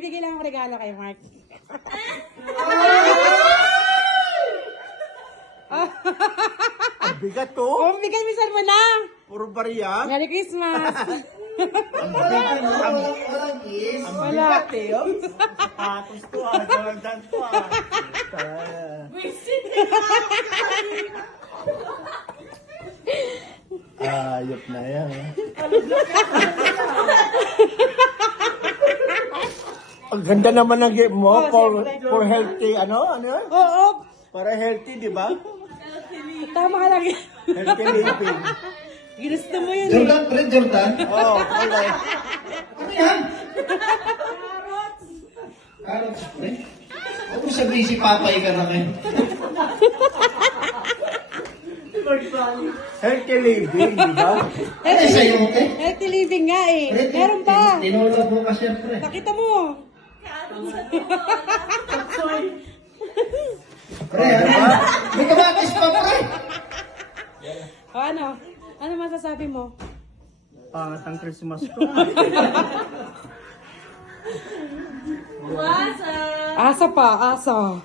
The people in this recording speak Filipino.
bibigay lang ang regalo kay Mark. Ang bigat to. Oh, bigay minsan mo na. Puro bariya. Merry Christmas. Walang kiss. Ang Wala. bigat eh. Oh. Sapatos to ah. Jordan to ah. Ayop na yan. Ang ganda naman ng gift mo for healthy, ano? Oo. Para healthy, di ba? Tama ka lang. Healthy living. Ginusto mo yun eh. Jordan, pre, Jordan. Oo, okay. Ano yan? Carrots, pre. Huwag mo sabihin si Papay ka na kayo. Healthy living, di ba? Ano sa'yo, te? Healthy living nga eh. Meron pa. Tinulog mo ka siya, pre. Nakita mo. Pre, ano? May kamatis pa, pre. O ano? Ano masasabi mo? Pangat ang Christmas ko. Asa pa, asa.